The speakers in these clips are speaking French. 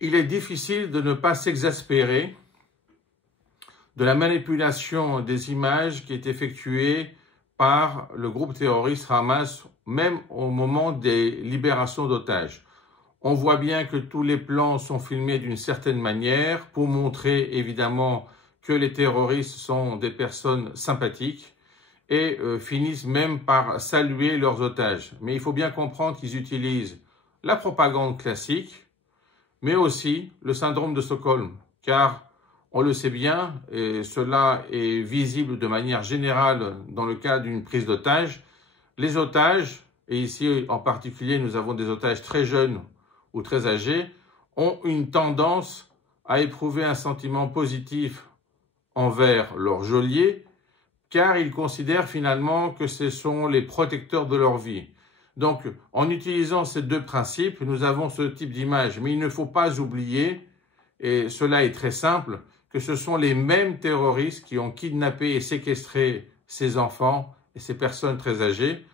Il est difficile de ne pas s'exaspérer de la manipulation des images qui est effectuée par le groupe terroriste Hamas, même au moment des libérations d'otages. On voit bien que tous les plans sont filmés d'une certaine manière pour montrer évidemment que les terroristes sont des personnes sympathiques et finissent même par saluer leurs otages. Mais il faut bien comprendre qu'ils utilisent la propagande classique, mais aussi le syndrome de Stockholm, car on le sait bien, et cela est visible de manière générale dans le cas d'une prise d'otage, les otages, et ici en particulier nous avons des otages très jeunes ou très âgés, ont une tendance à éprouver un sentiment positif envers leur geôlier, car ils considèrent finalement que ce sont les protecteurs de leur vie. Donc, en utilisant ces deux principes, nous avons ce type d'image. Mais il ne faut pas oublier, et cela est très simple, que ce sont les mêmes terroristes qui ont kidnappé et séquestré ces enfants et ces personnes très âgées,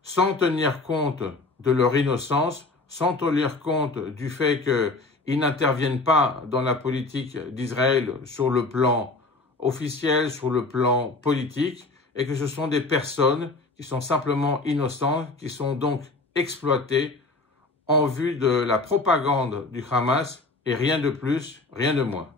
sans tenir compte de leur innocence, sans tenir compte du fait qu'ils n'interviennent pas dans la politique d'Israël sur le plan officiel, sur le plan politique, et que ce sont des personnes qui sont simplement innocentes, qui sont donc exploitées en vue de la propagande du Hamas, et rien de plus, rien de moins.